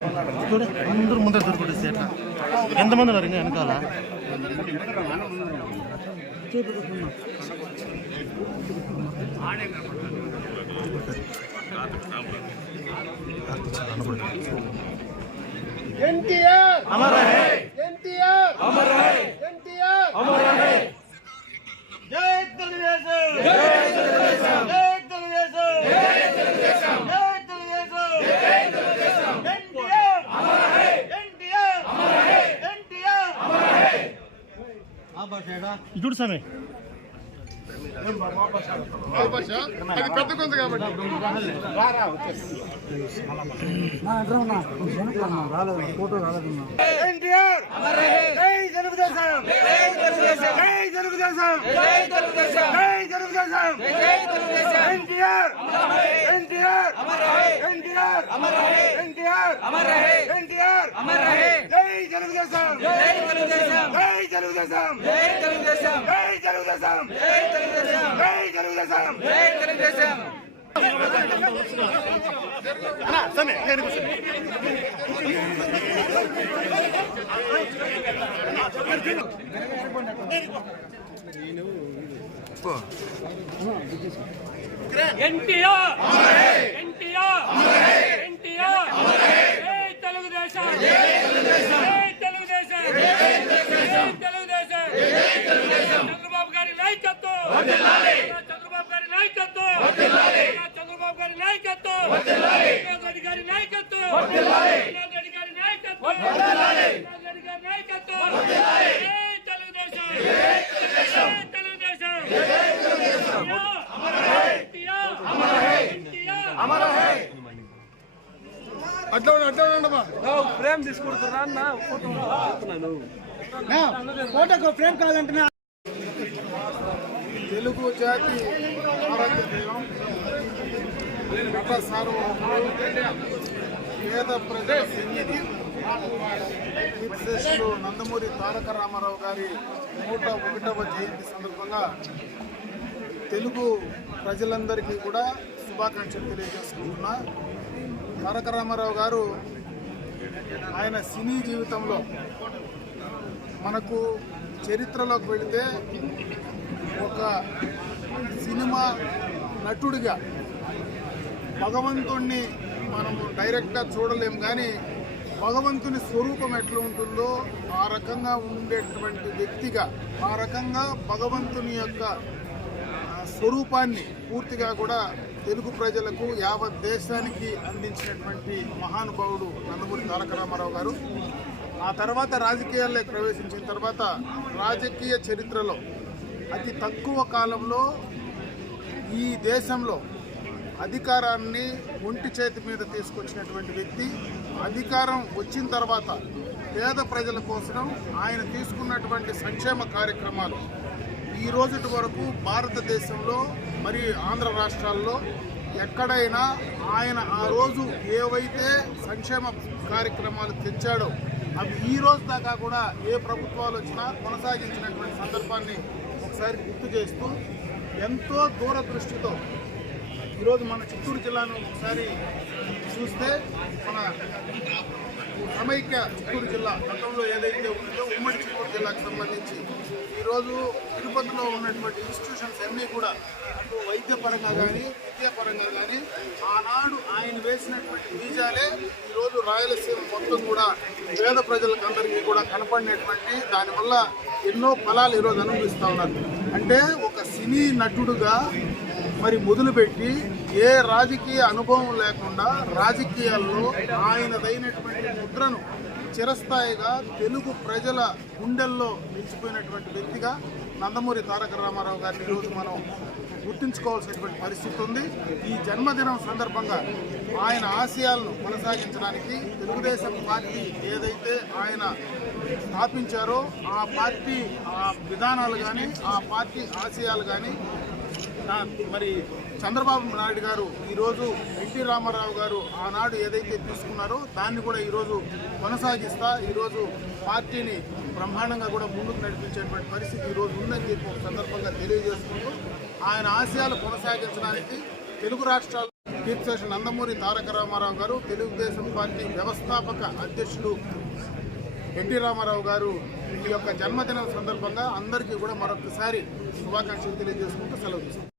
అందరూ ముందర దొరుకుతుంది ఎట్లా ఎంతమంది ఉన్నారు ఇంకా వెనకాల ఎన్టీఆర్ అమర్ రహే ఎన్టీఆర్ అమర్ రహే ఎన్టీఆర్ అమర్ రహే జై తెలుగుదేశం జై తెలుగుదేశం జై తెలుగుదేశం జై తెలుగుదేశం జై తెలుగుదేశం జై తెలుగుదేశం ఎన్టీఆర్ అమర్ రహే ఎన్టీఆర్ అమర్ రహే ఎన్టీఆర్ అమర్ రహే చూడు సమయ అది పెద్ద కొంత కాబట్టి ఎన్టీఆర్ అమర్ రహే జై తెలుగుదేశం జై తెలుగుదేశం జై తెలుగుదేశం జై తెలుగుదేశం జై తెలుగుదేశం జై తెలుగుదేశం ఎన్టీఆర్ అమర్ రహే ఎన్టీఆర్ అమర్ రహే ఎన్టీఆర్ అమర్ రహే ఎన్టీఆర్ అమర్ రహే ఎన్టీఆర్ అమర్ రహే జై తెలుగుదేశం జై తెలుగుదేశం జై తెలుగుదేశం జై తెలుగుదేశం జై తెలుగుదేశం జై తెలుగుదేశం జై తెలుగుదేశం జై తెలుగుదేశం సమయ ఎన్టీఆర్ ఎన్టీఆర్ ఎన్టీఆర్ జై తెలుగుదేశం జై తెలుగుదేశం జై తెలుగుదేశం జై తెలుగుదేశం జై తెలుగుదేశం చంద్రబాబు గారి నాయకత్వం వర్ధిల్లాలి చంద్రబాబు గారి నాయకత్వం వర్ధిల్లాలి చంద్రబాబు గారి నాయకత్వం వర్ధిల్లాలి రెడ్డి గారి నాయకత్వం వర్ధిల్లాలి రెడ్డి గారి నాయకత్వం వర్ధిల్లాలి రెడ్డి గారి నాయకత్వం వర్ధిల్లాలి జై తెలుగుదేశం జై తెలుగుదేశం జై తెలుగుదేశం అమర్ రహే అమర్ రహే అమర్ రహే అట్లా ఉండమ్మా ప్రేమ్ తీసుకుంటున్నా అన్న ఫోటో ఫోటోకు ఫ్రేమ్ కావాలంటున్నా తెలుగు జాతి ఆరాధ్య దైవం నట సార్వభౌముడు పేద ప్రజల సన్నిధి కీర్తిశేషులు నందమూరి తారక రామారావు గారి 101వ జయంతి సందర్భంగా తెలుగు ప్రజలందరికీ కూడా శుభాకాంక్షలు తెలియజేసుకుంటున్నా. తారక రామారావు గారు ఆయన సినీ జీవితంలో మనకు చరిత్రలోకి వెళితే ఒక సినిమా నటుడిగా భగవంతుణ్ణి మనము డైరెక్ట్గా చూడలేము, కానీ భగవంతుని స్వరూపం ఎట్లా ఉంటుందో ఆ రకంగా ఉండేటువంటి వ్యక్తిగా, ఆ రకంగా భగవంతుని యొక్క స్వరూపాన్ని పూర్తిగా కూడా తెలుగు ప్రజలకు యావత్ దేశానికి అందించినటువంటి మహానుభావుడు నందమూరి తారక రామారావు గారు. ఆ తర్వాత రాజకీయాల్లోకి ప్రవేశించిన తర్వాత రాజకీయ చరిత్రలో అతి తక్కువ కాలంలో ఈ దేశంలో అధికారాన్ని ఒంటి చేతి మీద తీసుకొచ్చినటువంటి వ్యక్తి. అధికారం వచ్చిన తర్వాత పేద ప్రజల కోసం ఆయన తీసుకున్నటువంటి సంక్షేమ కార్యక్రమాలు ఈ రోజుటి వరకు భారతదేశంలో మరి ఆంధ్ర రాష్ట్రాల్లో ఎక్కడైనా ఆయన ఆ రోజు ఏవైతే సంక్షేమ కార్యక్రమాలు తెచ్చాడో అవి ఈ రోజు దాకా కూడా ఏ ప్రభుత్వాలు వచ్చినా కొనసాగించినటువంటి సందర్భాన్ని ఒకసారి గుర్తు చేస్తూ ఎంతో దూరదృష్టితో ఈరోజు మన చిత్తూరు జిల్లాను ఒకసారి చూస్తే మన సమైక్య చిత్తూరు జిల్లా గతంలో ఏదైతే ఉందో ఉమ్మడి చిత్తూరు జిల్లాకు సంబంధించి ఈరోజు తిరుపతిలో ఉన్నటువంటి ఇన్స్టిట్యూషన్స్ అన్నీ కూడా అటు వైద్యపరంగా కానీ విద్యాపరంగా కానీ ఆనాడు ఆయన వేసినటువంటి బీజాలే ఈరోజు రాయలసీమ మొత్తం కూడా పేద ప్రజలకు అందరికీ కూడా కనపడినటువంటి దానివల్ల ఎన్నో ఫలాలు ఈరోజు అనుభవిస్తూ ఉన్నారు. అంటే ఒక సినీ నటుడుగా మరి మొదలుపెట్టి ఏ రాజకీయ అనుభవం లేకుండా రాజకీయాల్లో ఆయనదైనటువంటి ముద్రను చిరస్థాయిగా తెలుగు ప్రజల గుండెల్లో నిలిచిపోయినటువంటి వ్యక్తిగా నందమూరి తారక రామారావు గారిని ఈరోజు మనం గుర్తుంచుకోవాల్సినటువంటి పరిస్థితి ఉంది. ఈ జన్మదినం సందర్భంగా ఆయన ఆశయాలను కొనసాగించడానికి తెలుగుదేశం పార్టీ ఏదైతే ఆయన స్థాపించారో ఆ పార్టీ ఆ విధానాలు కానీ ఆ పార్టీ ఆశయాలు కానీ మరి చంద్రబాబు నాయుడు గారు ఈరోజు ఎన్టీ రామారావు గారు ఆనాడు ఏదైతే తీసుకున్నారో దాన్ని కూడా ఈరోజు కొనసాగిస్తా ఈరోజు పార్టీని బ్రహ్మాండంగా కూడా ముందుకు నడిపించేటువంటి పరిస్థితి ఈరోజు ఉందని చెప్పి ఒక సందర్భంగా తెలియజేసుకుంటూ ఆయన ఆశయాలు కొనసాగించడానికి తెలుగు రాష్ట్రాల కీర్తిశేషులు నందమూరి తారక రామారావు గారు, తెలుగుదేశం పార్టీ వ్యవస్థాపక అధ్యక్షులు ఎన్టీ రామారావు గారు ఈ యొక్క జన్మదినం సందర్భంగా అందరికీ కూడా మరొకసారి శుభాకాంక్షలు తెలియజేసుకుంటూ సెలవు తీసుకుంటాం.